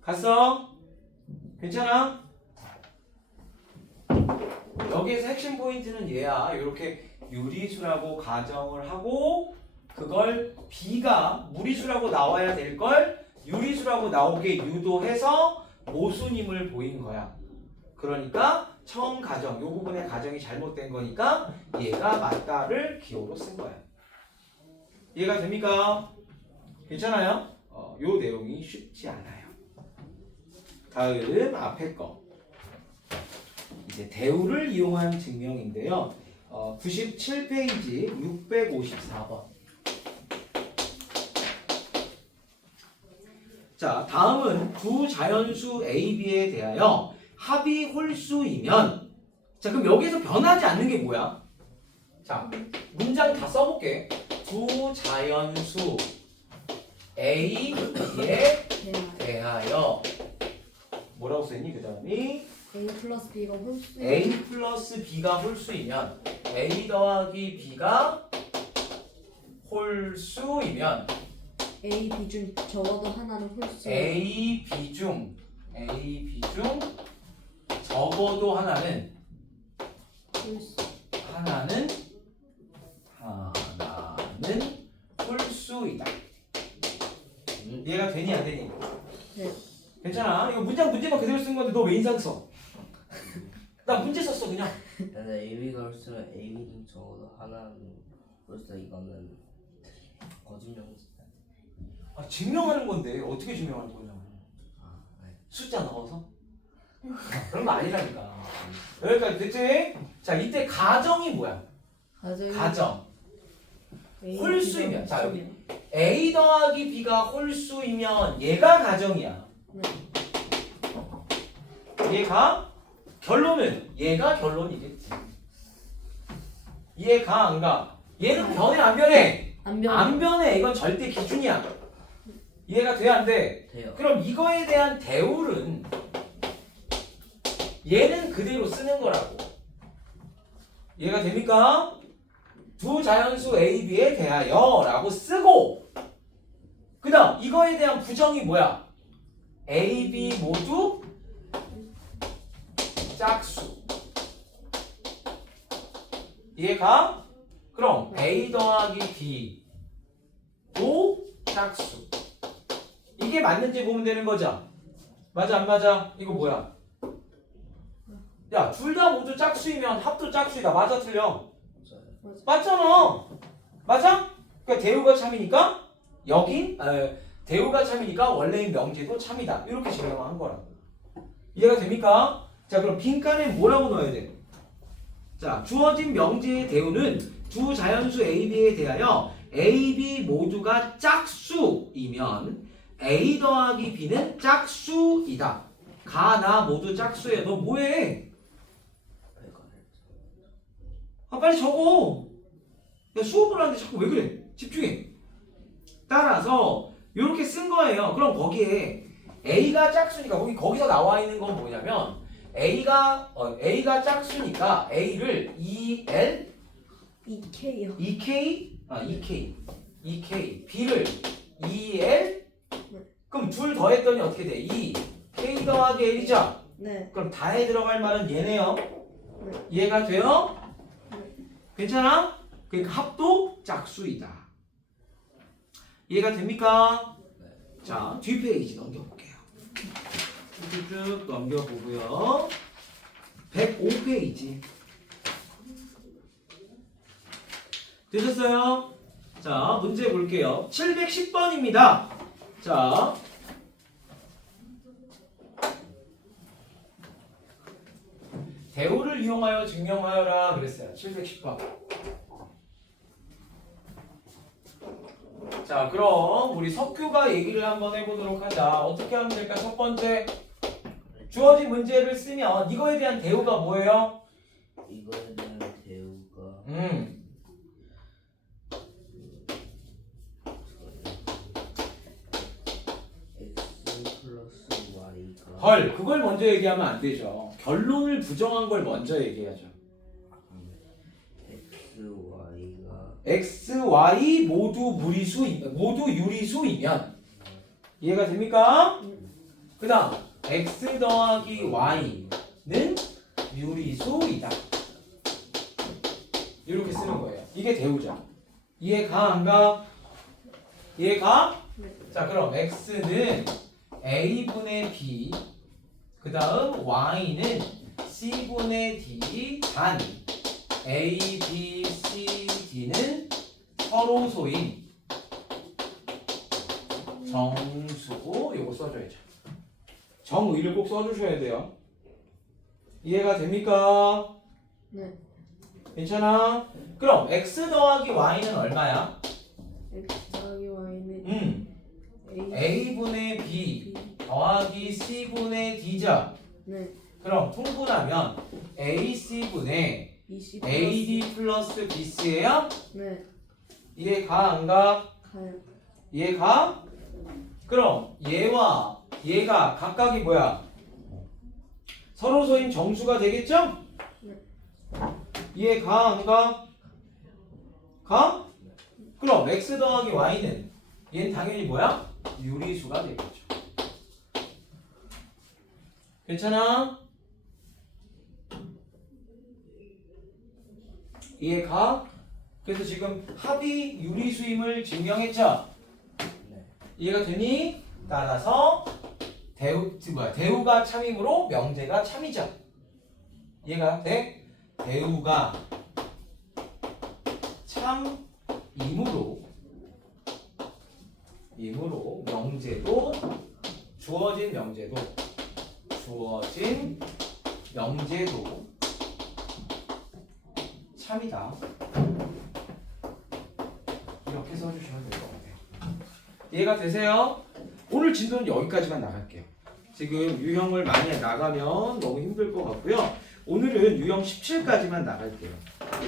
갔어? 괜찮아? 여기에서 핵심 포인트는 얘야. 이렇게 유리수라고 가정을 하고 그걸 B가 무리수라고 나와야 될 걸 유리수라고 나오게 유도해서 모순임을 보인 거야. 그러니까 처음 가정, 요 부분의 가정이 잘못된 거니까 얘가 맞다를 기호로 쓴 거야. 이해가 됩니까? 괜찮아요? 요 내용이 쉽지 않아요. 다음 앞에 거. 이제 대우를 이용한 증명인데요. 97페이지 654번. 자, 다음은 두 자연수 A, B에 대하여 합이 홀수이면 자, 그럼 여기서 변하지 않는 게 뭐야? 자, 문장 다 써볼게. 두 자연수 A, B에 대하여 뭐라고 써있니? 그 다음이 A 플러스 B가 홀수. A 플러스 B가 홀수이면 A 더하기 B가 홀수이면 A B 중 적어도 하나는 홀수. A, B 중 적어도 하나는 홀수. 홀수이다. 음. 이해가 되니 안 되니? 네. 괜찮아. 이거 문제만 그대로 쓴 건데 너 왜 인상 써? 나 문제 썼어 그냥. 근데 AB가 홀수면 AB 중 적어도 하나는 홀수. 이거는 거짓말이지. 아, 증명하는 건데 어떻게 증명하는 거냐고. 아, 네. 숫자 넣어서? 그런 거 아니라니까. 여기까지 됐지? 자, 이때 가정이 뭐야? 가정. A, 홀수이면. B가 자, 여기. 홀수면. A 더하기 B가 홀수이면 얘가 가정이야. 네. 얘가 결론은 얘가 결론이겠지. 이해가 안 가? 얘는 변해 안 변해? 안 변해. 안 변해. 이건 절대 기준이야. 이해가 돼 안 돼? 돼요. 그럼 이거에 대한 대울은 얘는 그대로 쓰는 거라고. 이해가 됩니까? 두 자연수 A, B에 대하여 라고 쓰고 그 다음 이거에 대한 부정이 뭐야? A, B 모두 짝수. 이해가? 그럼 A 더하기 B도 짝수. 이게 맞는지 보면 되는 거죠? 맞아 안 맞아? 이거 뭐야? 야, 둘 다 모두 짝수이면 합도 짝수이다. 맞아 틀려? 맞잖아. 맞아? 그러니까 대우가 참이니까 여긴 대우가 참이니까 원래인 명제도 참이다. 이렇게 증명한 거라고. 이해가 됩니까? 자, 그럼 빈칸에 뭐라고 넣어야 돼? 자, 주어진 명제의 대우는 두 자연수 A, B에 대하여 A, B 모두가 짝수이면 A 더하기 B는 짝수이다. 가, 나 모두 짝수야. 너 뭐해? 아, 빨리 적어. 야, 수업을 하는데 자꾸 왜 그래? 집중해. 따라서 이렇게 쓴 거예요. 그럼 거기에 A가 짝수니까 거기서 나와 있는 건 뭐냐면 A가 짝수니까 A를 EL 2K요. EK B를 EL 그럼 둘 더했더니 어떻게 돼? 2K 더하기 L이죠? 네. 그럼 다에 들어갈 말은 얘네요. 네. 이해가 돼요? 네. 괜찮아? 그러니까 합도 짝수이다. 이해가 됩니까? 자, 뒷페이지 넘겨볼게요. 쭉 넘겨보고요. 105페이지. 되셨어요? 자, 문제 볼게요. 710번입니다. 자, 대우를 이용하여 증명하여라 그랬어요. 710번. 자, 그럼 우리 석규가 얘기를 한번 해보도록 하자. 어떻게 하면 될까? 첫 번째, 주어진 문제를 쓰면 이거에 대한 대우가 뭐예요? 이거에 대한 대우가 x 플러스 y가 헐, 그걸 먼저 얘기하면 안 되죠. 결론을 부정한 걸 먼저 얘기해야죠. x, y가 x, y 모두 유리수이면 이해가 됩니까? 그 다음 x 더하기 y는 유리수이다. 이렇게 쓰는 거예요. 이게 대우죠. 이해가 안 가? 이해가? 네. 자, 그럼 x는 a분의 b 그 다음 y는 c분의 d 단 a, b, c, d는 서로소인 정수고 요거 써줘야죠. 정의를 꼭 써주셔야 돼요. 이해가 됩니까? 네. 괜찮아? 그럼 x 더하기 y는 얼마야? X 더하기 Y는 a분의 b 더하기 c분의 d죠. 네. 그럼 통분하면 ac분의 20 ad 플러스 bc예요? 네. 이해가 안 가? 가요. 이해가? 그럼 얘와 얘가 각각이 뭐야? 서로소인 정수가 되겠죠? 네. 이해 가? 안 가? 가? 그럼 x 더하기 y는 얘는 당연히 뭐야? 유리수가 되겠죠. 괜찮아? 이해 가? 그래서 지금 합이 유리수임을 증명했죠? 네. 이해가 되니? 따라서 대우가 참이므로 명제가 참이죠. 이해가 돼? 대우가 참이므로 명제도 주어진 명제도 참이다. 이렇게 써주시면 될 것 같아요. 이해가 되세요? 오늘 진도는 여기까지만 나갈게요. 지금 유형을 많이 나가면 너무 힘들 것 같고요. 오늘은 유형 17까지만 나갈게요.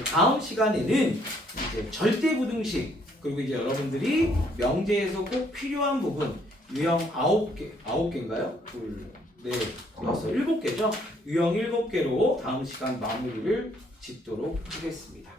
다음 시간에는 이제 절대부등식 그리고 이제 여러분들이 명제에서 꼭 필요한 부분 유형 9개인가요? 둘, 넷, 여섯, 7개죠? 유형 7개로 다음 시간 마무리를 짓도록 하겠습니다.